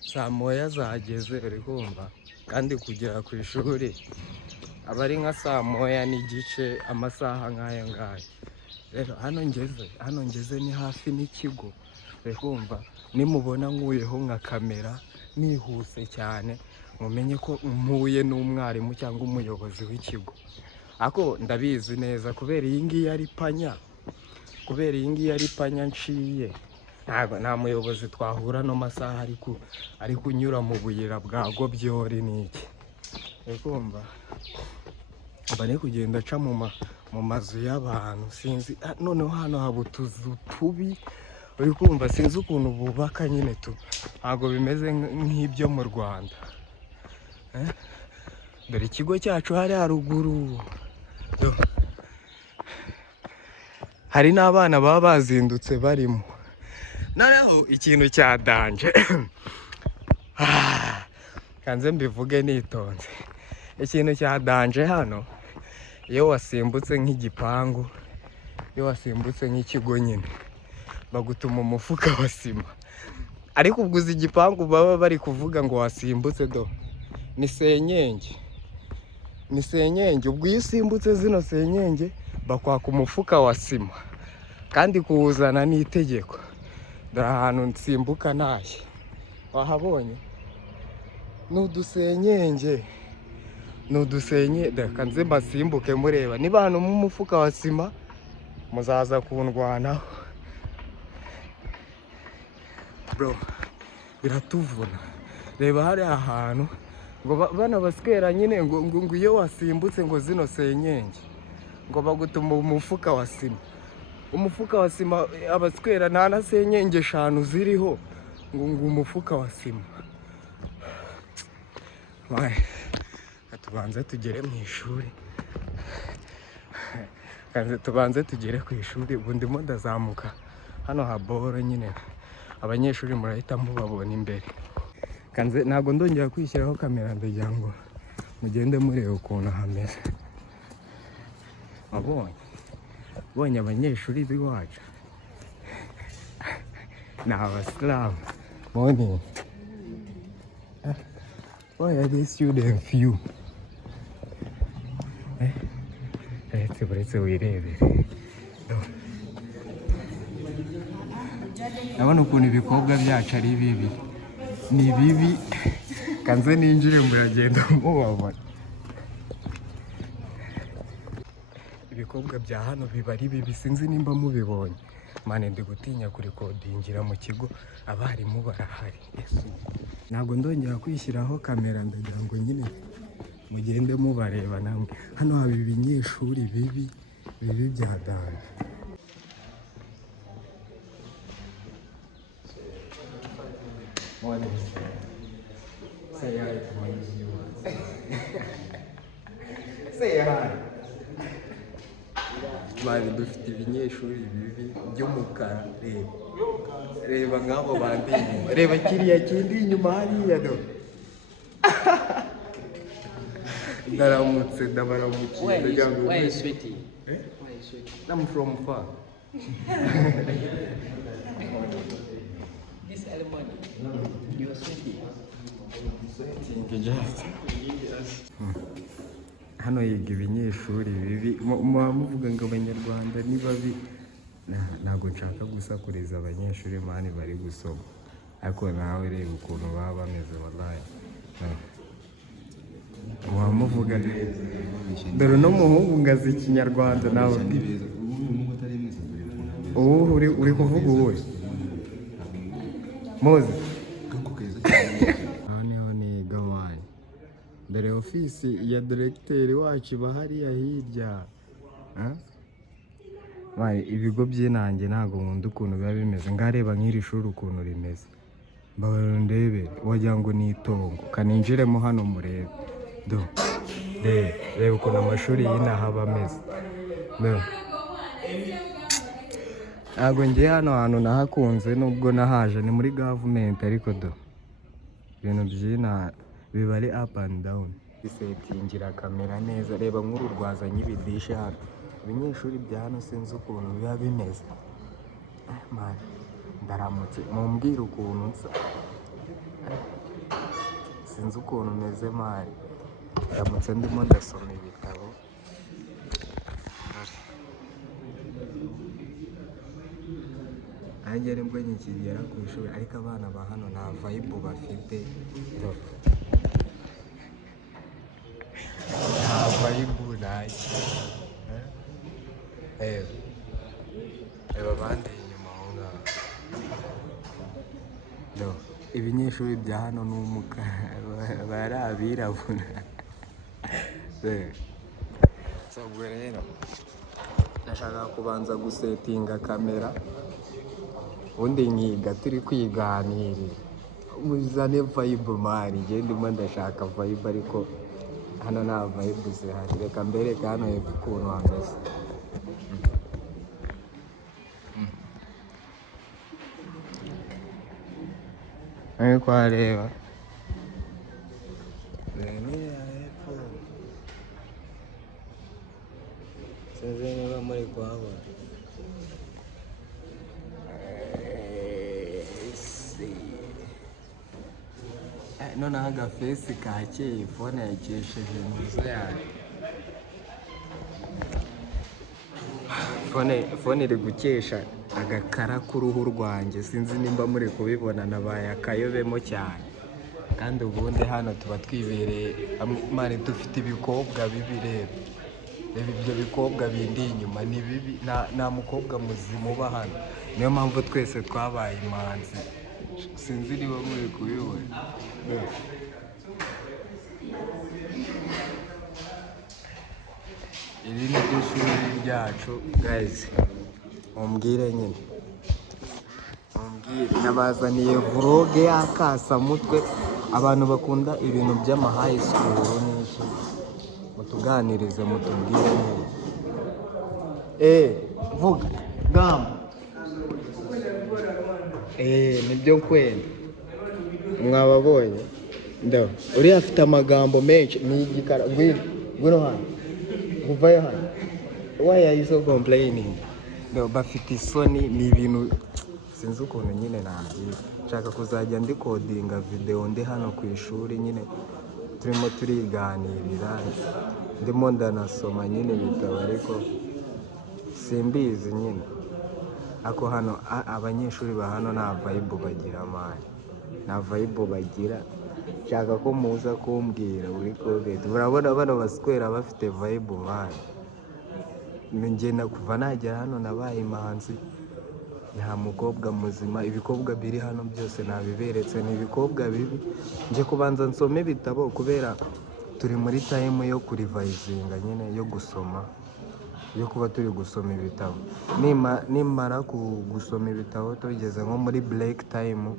saa moya zageze uri kumva, kandi kugera ku ishuri aba ari nka saa moya n'igice, amasaha nk'ayo ngayo. Rero hano ngeze ni hafi n'ikigo uri kumva, nimubona nkuyeho nka kamera nihuse cyane mumenye ko mpuye n'umwarimu cyangwa umuyobozi w'ikigo. Ako ndabizi neza kubera iyi ngiyi ari panya nciye, nta muyobozi twahura no masaha ari kunyura mu buyira bwa Gobyori n'iki uri kumva. Bari kugenda aca mu mazu y'abantu, sinzi noneho hano haba utuzu tubi uri kumva, sinzi ukuntu bubaka nyine ntabwo bimeze nk'ibyo mu Rwanda. Dore ikigo cyacu hari haruguru, hari n'abana baba bazindutse barimo. Noneho ikintu cya danje kanze mbivuge nitonze, ikintu cya danje hano, iyo wasimbutse nk'igipangu, iyo wasimbutse nk'ikigo nyine bagutuma umufuka wa sima. Ariko ubwo uzi igipangu baba bari kuvuga ngo wasimbutse ni senyenge, ubwo iyo usimbutse zino senyenge bakwaka umufuka wa sima, kandi kuwuzana n'itegeko. Dore ahantu nsimbuka ntashye wahabonye, n'udusenyenge reka nze mbasimbuke mureba, niba hano mu mufuka wa sima muzaza kundwanaho bro, biratuvuna. Reba hari ahantu ngo bana basikera nyine ngo iyo wasimbutse ngo zino senyenge ngo bagutuma umufuka wa sima. Umufuka wa sima abaswera nta na senyenge 5 ziriho ngo umufuka wa sima. Tubanze tugere mu ishuri, tubanze tugere ku ishuri, ubu ndimo ndazamuka hano haboro nyine, abanyeshuri murahita mubabona imbere. Ntabwo ndongera kwishyiraho kamera ndagira ngo mugende mureba ukuntu hameze. Abonye abanyeshuri b'iwacu ni abasilamu. Morning. Why are they student few? Uretse wirebere. Ndabona ukuntu ibikobwa byacu ari bibi. Ni bibi. Kanze ninjire muragenda mubabona. Ibikobwa bya hano biba ari bibi, sinzi nimba mubibonye. Mane ndi gutinya kurikodingira mu kigo, abarimu barahari. Ntabwo ndongera kwishyiraho kamera ndagira ngo nyine mugende mubareba namwe. Hano haba ibinyeshuri bibi bya danje. Say hi to my viewers. Say hi. Bari dufite ibinyeshuri bibi by'umukara. Reba ngabo bandi inyuma. Reba kiriya kindi inyuma hariya do. Ndaramutse ndabaramukiye. Where is sweetie? Where is sweetie? I'm from far. This alimony. You are sweetie. Hano yiga ibinyeshuri bibi, muvuga ngo abanyarwanda ni babi. Ntabwo nshaka gusakuriza abanyeshuri mani bari gusoma, ariko nawe reba ukuntu baba bameze wallahi. Muvuga dore no muhungu ngazi ikinyarwanda nawe. Ubu uri kuvuga uwo Moze. Hano ni gawani. Dore ofisi ya directeur wacu iba hariya hirya. Ibigo by'inange ntabwo nkunda ukuntu biba bimeze. Ngareba nk'iri shuri ukuntu rimeze, ndebe wagira ngo ni itongo. Kaninjiremo hano murebe. Reba ukuntu amashuri y'inaha aba ameze. Ntabwo ngiye hano hantu nahakunze, nubwo nahaje ni muri gavumenti, ariko ibintu by'inaha biba ari up and down. Isetingira kamera neza. Reba nk'uru rwazanye ibidishe hano. Ibinyeshuri bya hano sinzi ukuntu biba bimeze. Ndaramutse mumbwira ukuntu nsa. sinzi ukuntu meze mari, ndamutse ndimo ndasoma ibitabo. Nanjye nibwo nkikigera ku ishuri, ariko abana ba hano nta vibe bafite, nta vibe ntacyo. Reba abandi inyuma aho ngaho. Ibinyeshuri bya hano ni umukara, bari abirabura. Ubwo rero ndashaka kubanza gusetinga kamera, ubundi nkiga turi kwiganirira. Muzane vibe mari, njye ndimo ndashaka vibe ariko hano nta vibe zihari. Reka mbereke hano hepfo ukuntu hameze. Ariko hareba sinzi niba muri kuhabona. Noneho agafesi kakeye, fone yakesheje muzo yayo. Fone iri gukesha agakara k'uruhu rwanjye, sinzi nimba muri kubibona, nabaye akayobemo cyane. Kandi ubundi hano tuba twibereye mani, dufite ibikobwa bibi. Reba ibyo bikobwa bindi inyuma ni bibi, nta mukobwa muzima uba hano. Niyo mpamvu twese twabaye imanzi, sinzi niba muri kubibona. Iri ni ryo shuri ryacu guys, mumbwire nyine, mumbwire. Nabazaniye vloge y'akasamutwe, abantu bakunda ibintu by'ama high school n'iki, mutuganirize mutubwire nyine. Vuga gamba. Nibyo kwenda mwababonye. Uriya afite amagambo menshi, ni igikara. Ngwino hano, kuvayo hano. Why are you so complaining? Bafite isoni, ni ibintu sinzi ukuntu nyine nagiye. Nshaka kuzajya ndikodinga video ndi hano ku ishuri nyine, turimo turiganirira, ndimo ndanasoma nyine ibitabo, ariko simbizi nyine. Ako hano abanyeshuri ba hano nta vibe bagira mani, nta vibe bagira. Nshaka ko muza kumbwira uri covid. Murabona bano baswera bafite vibe mani. Njye kuva nagera hano nabaye imanzi, nta mukobwa muzima. Ibikobwa biri hano byose nabiberetse, ni ibikobwa bibi. Nje kubanza nsome ibitabo kubera turi muri time yo kurivayizinga nyine, yo gusoma, yo kuba turi gusoma ibitabo. Nimara gusoma ibitabo tugeze nko muri break time,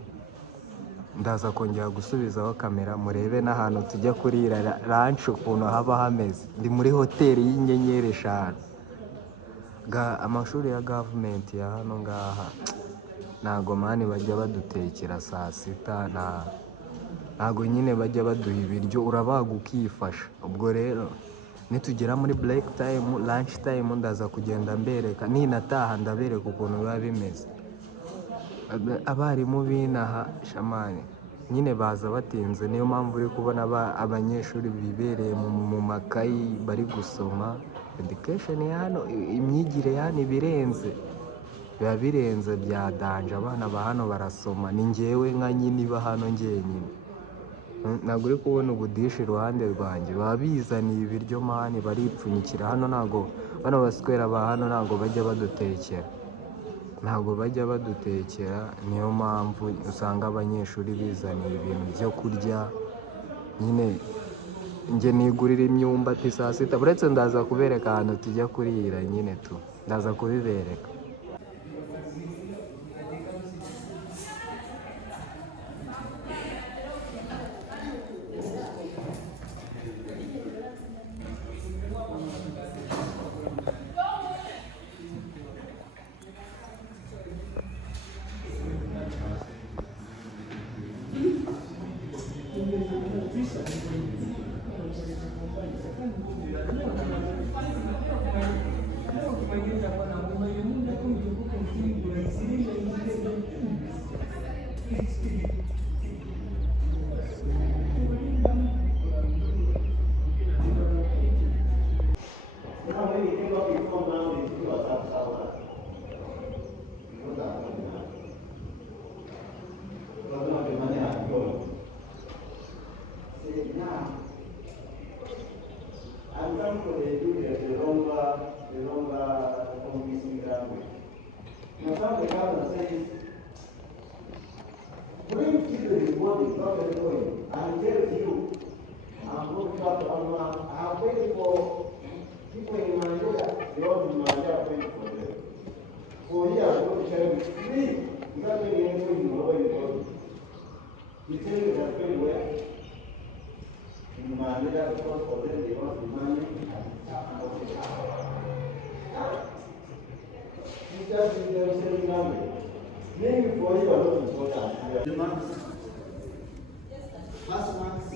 ndaza kongera gusubizaho kamera, murebe n'ahantu tujya kurira lunch ukuntu haba hameze. Ndi muri hoteli y'inyenyeri 5. Amashuri ya government ya hano ngaha ntago mani bajya badutekera saa sita, ntago nyine bajya baduha ibiryo, urabaga ukifasha. Ubwo rero nitugera muri break time, lunch time, ndaza kugenda mbereka, ninataha ndabereka ukuntu biba bimeze. Abarimu binaha shamani nyine baza batinze, niyo mpamvu uri kubona abanyeshuri bibereye mu makayi bari gusoma. Education ya hano, imyigire ya hano ibirenze, biba birenze bya danje. Abana ba hano barasoma, ni njyewe nka nyine iba hano njyenyine. Ntabwo uri kubona ubudishi iruhande rwanjye, baba bizaniye ibiryo mani, baripfunyikira. Hano ntabwo, bano baswera ba hano ntabwo bajya badutekera, ntabwo bajya badutekera. Niyo mpamvu usanga abanyeshuri bizaniye ibintu byo kurya nyine. Njye nigurira imyumbati saa sita, uretse ndaza kubereka ahantu tujya kurira nyine, ndaza kubibereka. recording, not recording. And tells you, I'm going to talk about, I'm waiting for people in Nigeria, they all in Nigeria waiting for them. So here I'm going to tell you, please, you can't make anything you know where you're going. You tell you that very well. In Nigeria, because for them, they want the money and you just need them saying nothing. Maybe for you are not important. The month. Last month,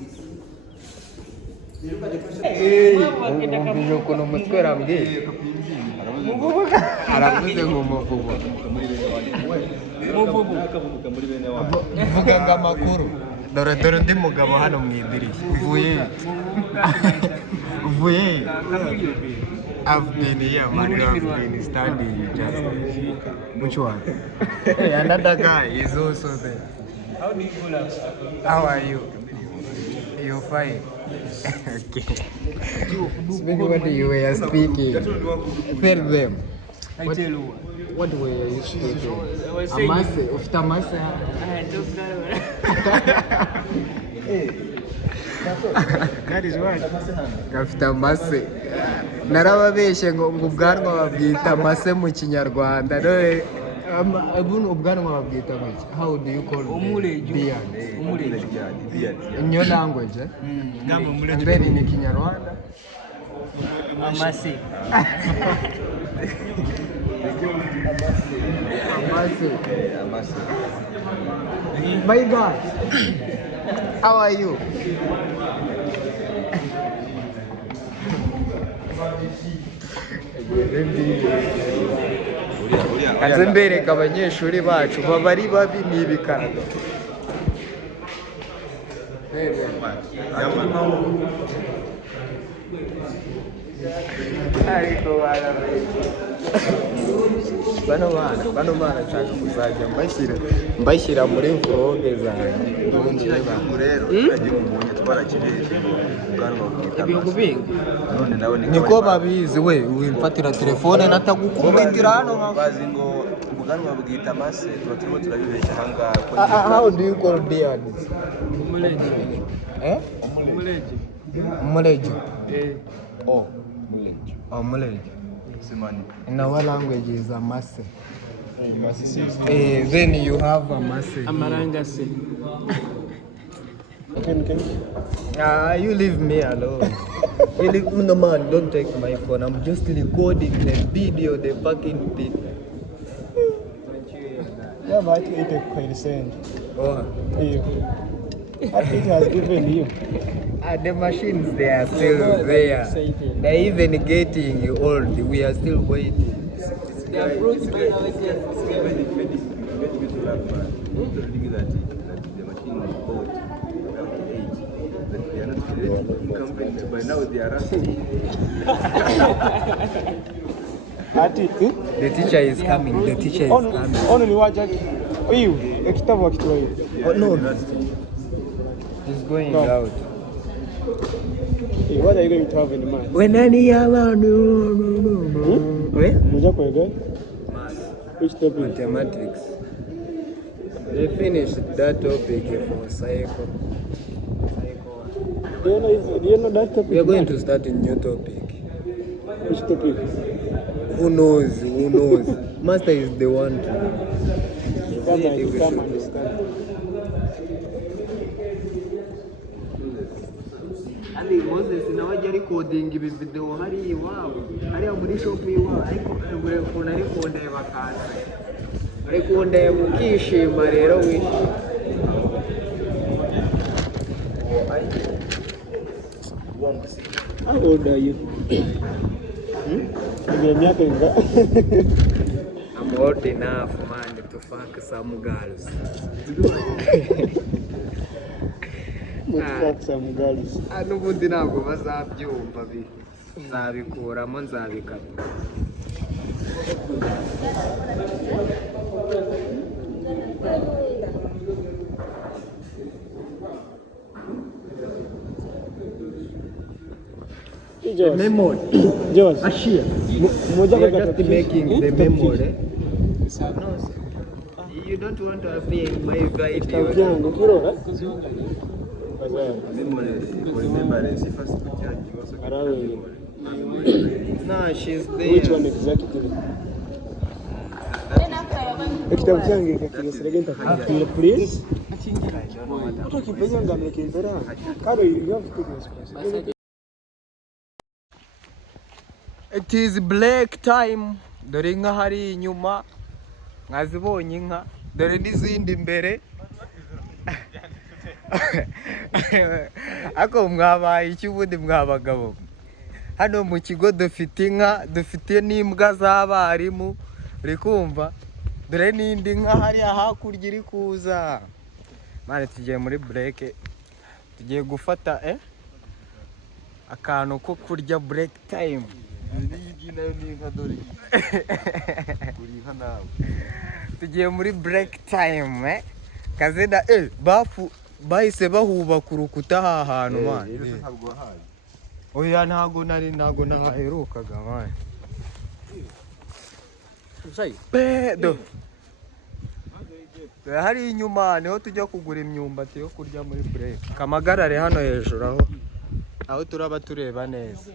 you look at the question. Umvije ukuntu umutwe rambwiye aravuze nk'umuvugo vuga ngo amakuru dore undi mugabo hano mu idirishya uvuye I've been here, man. I've been standing just which one? Another guy is also there. How do you pull up? How are you? You're fine. Okay. Speak what you were speaking. Tell them. I tell you What were you speaking? I was saying. Amase, uftamase. That is right. Gafite amase. Narababeshye ngo ubwanwa babwita amase mu Kinyarwanda. None ubwanwa babwita iki? How do you call it? Beard. In your language, eh? And then in Kinyarwanda? Amase. Amase. My God. How are you? Kanze mbereka abanyeshuri bacu baba ari babi n'ibikarago. Ariko bano bana nshaka kuzajya mbashyira muri vloge zanjye. Niko babizi we wimfatira telefone natagukubitira hano bazi ngo ubwanwa bwita amase turimo turabibeshya ahangaha. How do you call beards? Umulejo. Oh, Umulejo. In our language is amase. Then you have amase. Amarangase. You leave me alone. No man, don't take my phone. I'm just recording the video, the fucking thing. Yeah, but it is quite send. Oh. What it has given you? The machines, they are still there. They're even getting old. We are still waiting. They are brought by our by now they are rusty. The teacher is coming. The teacher is coming. Only watch it. You, ekitabu akitwaye. Oh no. He's going out. Hey, what are you going to have in mind? When any no. Where? Moja kwa gani? Which topic? Mathematics. They finished that topic for psycho. Do you know that topic? We are going to start a new topic. Which topic? Who knows? Master is the one to Come understand. Andi Moses nawe ajya recording ibi video hari iwabo hariya muri shop iwabo ariko ukuntu ari kundeba kaza ari kundeba ukishima rero wishima. How old are you? Miaka ngapi? I'm old enough, man, to fuck some girls. Fuck some girls. N'ubundi ntabwo bazabyumva nzabikuramo nzabikata. Memory. George. We are just making the memory. You don't want to appear in my video. Utabyanga kirora? Remembrance first kucyagi also. Arawe. No, she's Which one there. exactly? Ekitabu cyange kakireserege ntakafira please. Utakipenya ngamle kimbera. Karo you have to take responsibility. It is black time. Dore inka hari inyuma. Mwazibonye inka. Dore n'izindi imbere. Ako mwabaye iki ubundi mwabagabo. Hano mu kigo dufite inka, dufite n'imbwa z'abarimu. Uri kumva? Dore n'indi nka hariya hakurya iri kuza. Mane tugiye muri break. Tugiye gufata akantu ko kurya break time. Tugiye muri break time Kazenda bahise bahubaka urukuta aha hantu mane. Oya ntago naherukaga mane. Pedo. Hari inyuma niho tujya kugura imyumbati yo kurya muri break. Kamagarare hano hejuru aho turaba tureba neza.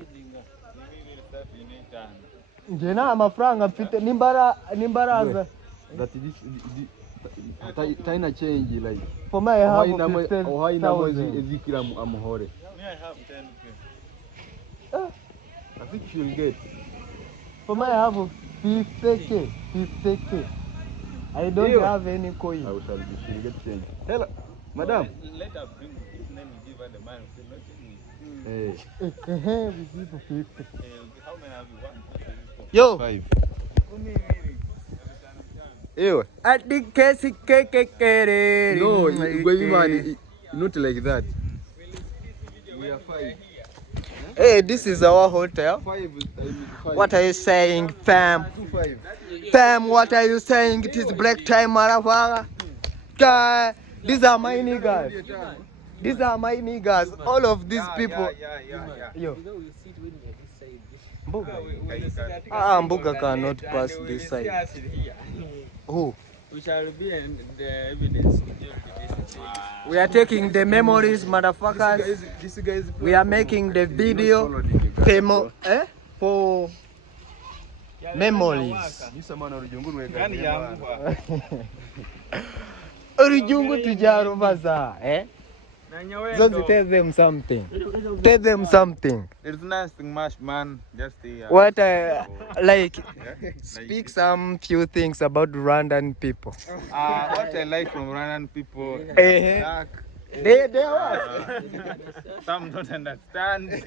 Nje nta amafaranga mfite nimbaraza. That China change like. For my have Ezekiel Amuhore. I have 10K. I think she'll get. For my have 50K. I don't have any coin. She'll get change. Hello, madam. Let her bring his name, we give her the man. Say nothing. Hey. We give 50. How many have you want? Yo. 5. Ew. At the case kekere. No, man, not like that. We are 5. Hey, this is our hotel. 5. What are you saying, fam? 5. Fam, what are you saying? It is break time, motherfucker. Guy, these are my niggas. These are my niggas. All of these people. Yo. Mbuga cannot pass this side. Who? We shall be in the evidence. We are taking the memories, motherfuckers. We are making the video for memories. Urujungu tujarubaza, Don't tell them something. Tell them something. There's nothing much, man. Just What speak some few things about Rwandan people. what I like from Rwandan people. They what? Some don't understand.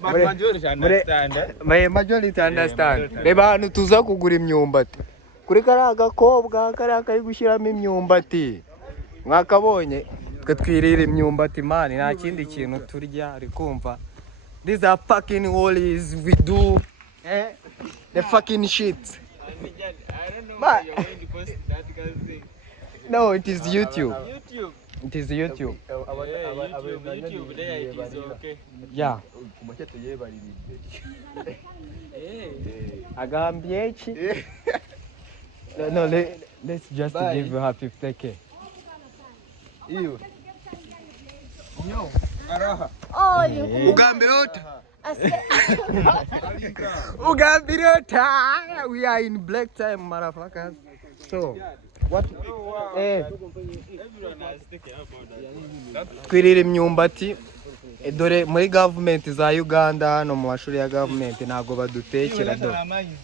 But majority understand. Majority understand. Reba hano tuza kugura imyumbati. Kuri kariya gakobwa kariya kari gushyiramo imyumbati. Mwakabonye twe twirira imyumbati mani nta kindi kintu turya ari kumva. These are fucking wallies we do. The fucking shit. I don't know why you're going to post that kind of thing. No, it is YouTube. YouTube. It is YouTube. YouTube there it is okay. Yeah. Agambye iki? No, let's just give her 50K. Ugambirota. Ugambirota. We are in black time, motherfuckers. So, what? Everyone has taken up on that. Twirira imyumbati. Dore muri government za Uganda hano mu mashuri ya government ntago badutekera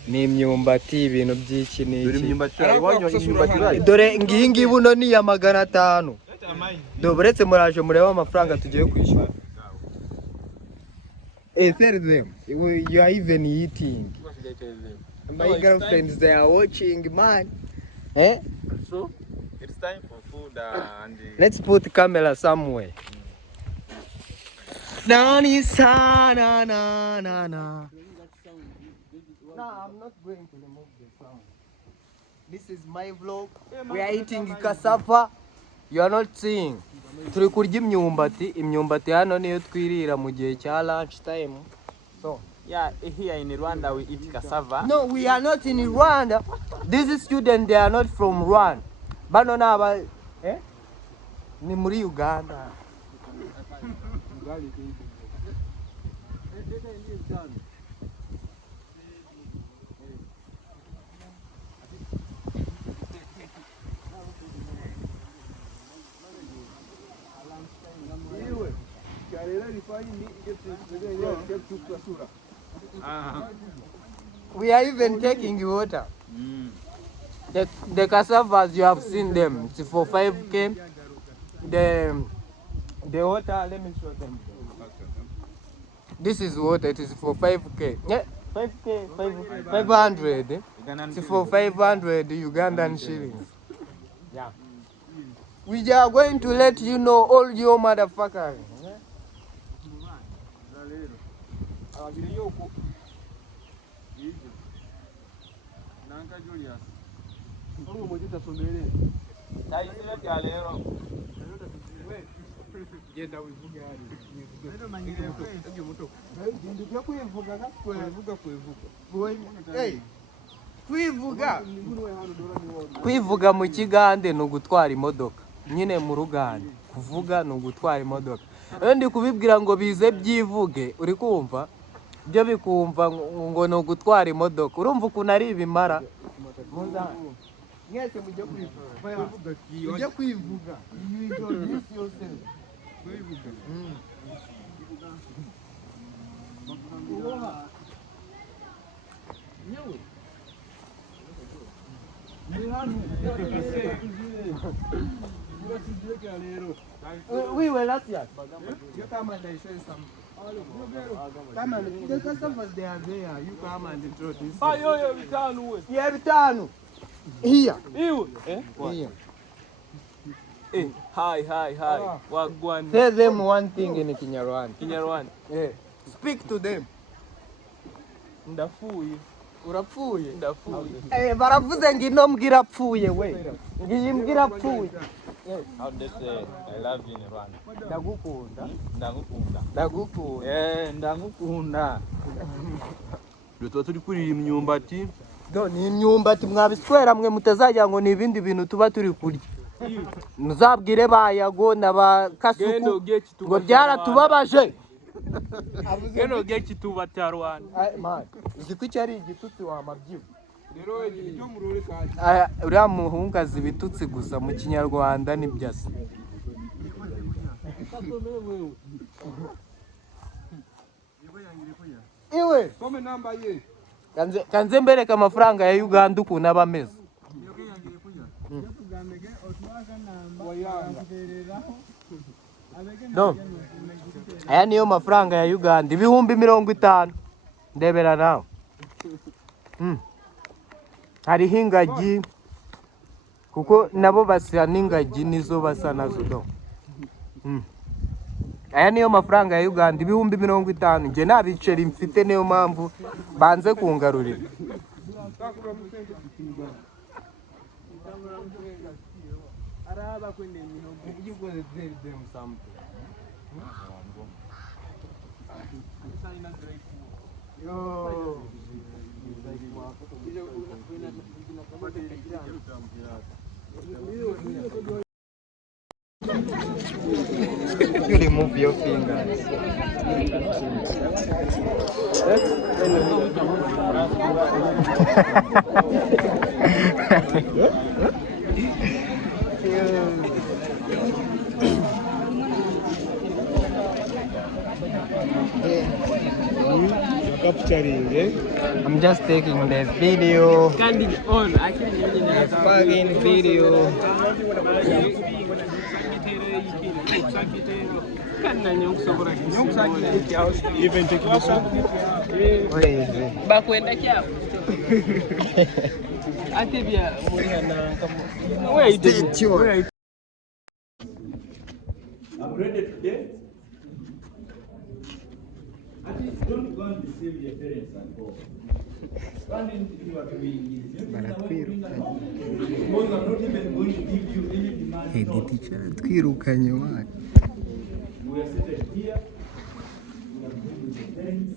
ni imyumbati ibintu by'iki n'iki. Dore ngingi buno ni ya 500. Doberetse muraje mureba amafaranga tugiye kwishyura. Tell them you are even eating. My girlfriends they are watching, man. So it's time for food and Let's put the camera somewhere. Nani sana na. No, I'm not going to remove the sound. This is my vlog. We are eating cassava. You are not seeing. Turi kurya imyumbati hano niyo twirira mu gihe cya lunch time. So Yeah, here in Rwanda we eat cassava. No, we are not in Rwanda. These students, they are not from Rwanda. Bano naba, ni muri Uganda. We are even taking water. The cassavas, you have seen them. It's for 5K. The water, let me show them. This is water. It is for 5K. Yeah, 5K, 500. It's for 500 Ugandan shillings. Yeah. We are going to let you know, all your motherfuckers. Kwivuga mu Kigande ni ugutwara imodoka. Nyine mu Ruganda kuvuga ni ugutwara imodoka. Ndi kubibwira ngo bize byivuge, uri kumva? Byo bikumva ngo ni ugutwara imodoka. Urumva ukuntu ari ibimara? Mwese mujye kwivuga. Mujye kwivuga. Kwivuga. We were last year. You come and I say some. Come and the customers, they are there. You come and introduce. Yeah, bitanu. Here. You? Here. Hi. Wagwan. Tell them one thing in Kinyarwanda. Kinyarwanda. Yeah. Speak to them. Ndafuye. Urapfuye? Ndafuye. Baravuze ngo ino mbwira apfuye we. Ngiyi mbwira apfuye. How they say I love you in Rwanda. Ndagukunda. Ndagukunda. Ndagukunda. Tuba turi kurira imyumbati. Ni imyumbati mwabiswera mwe mutazajya ngo ni ibindi bintu tuba turi kurya. Muzabwire bayago na ba Kasuku ngo byaratubabaje. Geno giye kituba cya Rwanda. Uzi ko cyari igitutsi wa mabyibu. Rero ibyo murore kaje. Uriya muhungu azi ibitutsi gusa mu Kinyarwanda n'ibyasi. Iwe kome namba ye. Kanze mbereka amafaranga ya Uganda ukuntu aba ameze. No. Aya niyo mafaranga ya Uganda 50,000. Ndebera nawe. Hariho ingagi kuko nabo basa n'ingagi nizo basa nazo do. Aya niyo mafaranga ya Uganda 50,000. Nje nabiceri mfite niyo mpamvu banze kungarurira. Araba kwende mihogo yuko them something. Yo. You remove your fingers. I'm just taking the video. Fucking video. Even take this one. Bakwenda kya. Atibya muri hana kama. Wait. I'm ready today. At least don't go and deceive your parents and go. Stand in what we give. I'm not even going to give you any demand. Hey, teacher, twirukanye wacu. We are seated here. We are with your parents,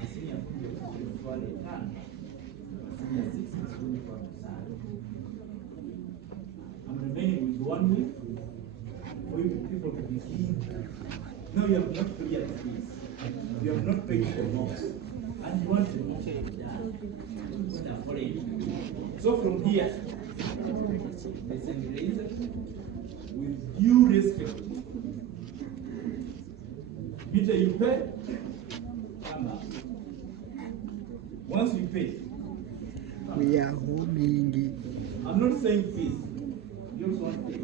the senior I'm remaining with 1 week for you people to be seen. No, you have not cleared the fees. You have not paid for books. And you want to change that. So from here, with due respect, Peter, you pay, come up. Once you pay, We are homing. I'm not saying fees. You just want pay.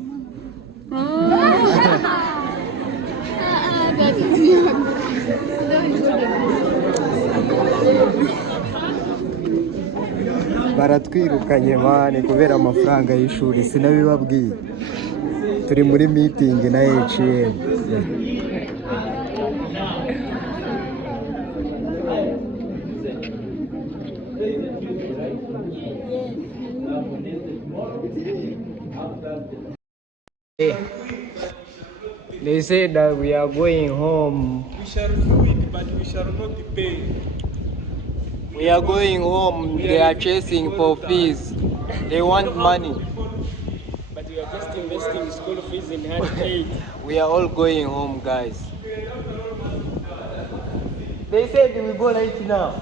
That is young. baratwirukanye mani kubera amafaranga y'ishuri sinabibabwiye turi muri meeting na HM. They said that we are going home. We shall do it, but we shall not pay. We are going home. They are chasing for fees. They want money. But we are just investing school fees in hand aid. We are all going home, guys. They said we go right now.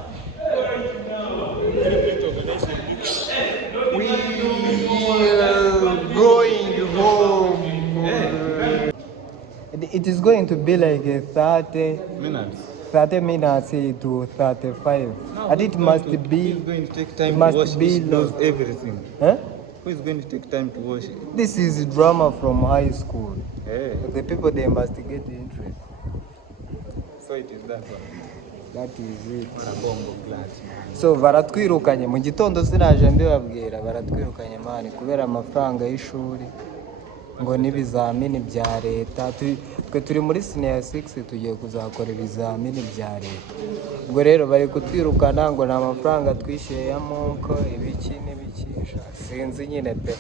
We are going home. It is going to be like a 30 minutes to 35. And it must be. Who is going to take time must to wash be knows everything? Huh? Who is going to take time to wash it? This is drama from high school. Hey. The people, they must get the interest. So it is that one. That is it. Bongo class. So baratwirukanye mu gitondo sinaje mbibabwira baratwirukanye mani kubera amafaranga y'ishuri ngo n'ibizamini bya leta twe turi muri senior 6 tugiye kuzakora ibizamini bya leta ubwo rero bari kutwirukana ngo nta mafaranga twishyuye ya monko ibiki n'ibikisha sinzi nyine pe.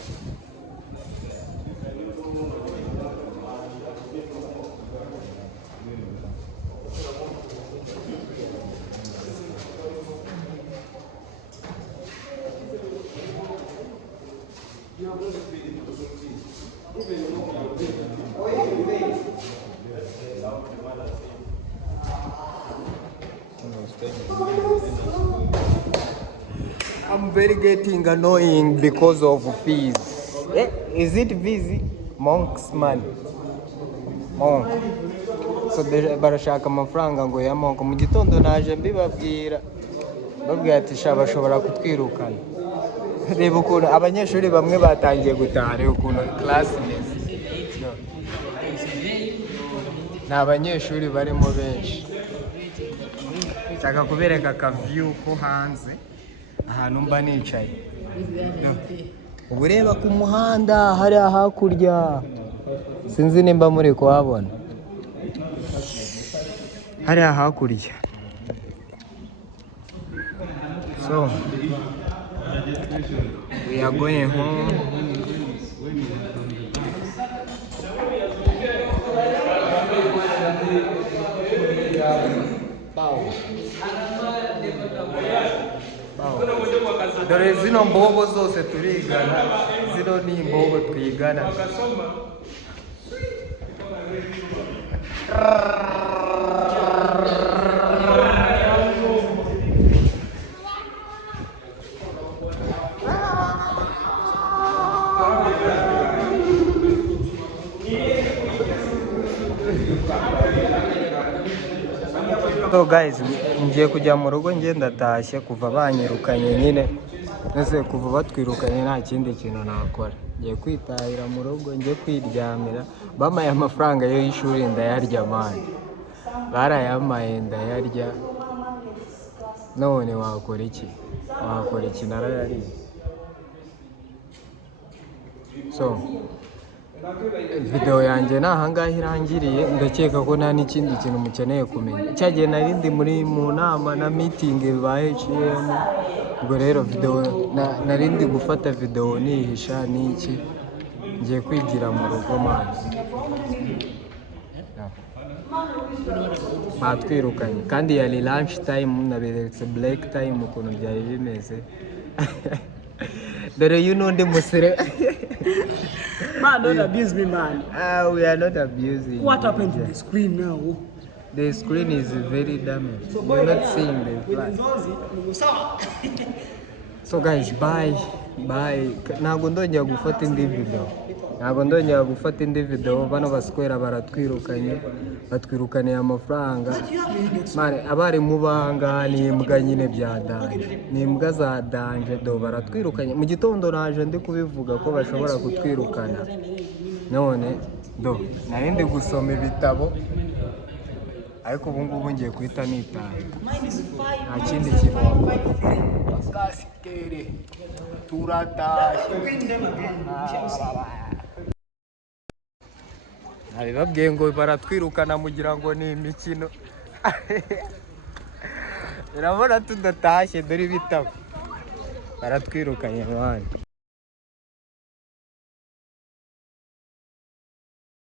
I'm very getting annoying because of fees. Is it fees? Monk's money. Monk. So barashaka amafaranga ngo ya monk. Mu gitondo naje mbibabwira. Babwira ati sha bashobora kutwirukana. Reba ukuntu abanyeshuri bamwe batangiye gutaha, reba ukuntu class imeze. Ni abanyeshuri barimo benshi. Nshaka kubereka ka view ko hanze ahantu mba nicaye. Ubu reba ku muhanda hariya hakurya, sinzi nimba muri kuhabona, hariya hakurya. So we are going home. Dore zino mbobo zose turigana, zino ni imbobo twigana. So guys, ngiye kujya mu rugo ngiye ndatashye kuva banyirukanye nyine. Nese kuva batwirukanye nta kindi kintu nakora. Ngiye kwitahira mu rugo, ngiye kwiryamira. Bamaye amafaranga yo y'ishuri ndayarya mani. Barayamaye ndayarya. None wakora iki? Wakora iki narayariye. So video yanjye nahangahe irangiriye, ndakeka ko nta n'ikindi kintu mukeneye kumenya. Cyagiye narindi muri mu nama na meeting ba HM, ubwo rero video narindi gufata video nihisha niki, ngiye kwigira mu rugo manje. batwirukanye kandi yari lunch time naberetse break time ukuntu byari bimeze dore n'undi musire. Man, don't abuse me, man. We are not abusing. What happened to the screen now? The screen is very damaged. You're not seeing the flash. So guys, bye. Ntabwo ndongera gufata indi video. Bano baswera batwirukaniye amafaranga. Mane abarimu banga ni imbwa nyine bya danje. Ni imbwa za danje do baratwirukanye. Mu gitondo naje ndi kubivuga ko bashobora kutwirukana. None do narindi gusoma ibitabo. Ariko ubu ngubu ngiye kuhita nitaha. Nta kindi kintu bakasikere turatashye. Nabibabwiye ngo baratwirukana mugira ngo ni imikino. Urabona tudatashye dore ibitabo baratwirukanye mwana.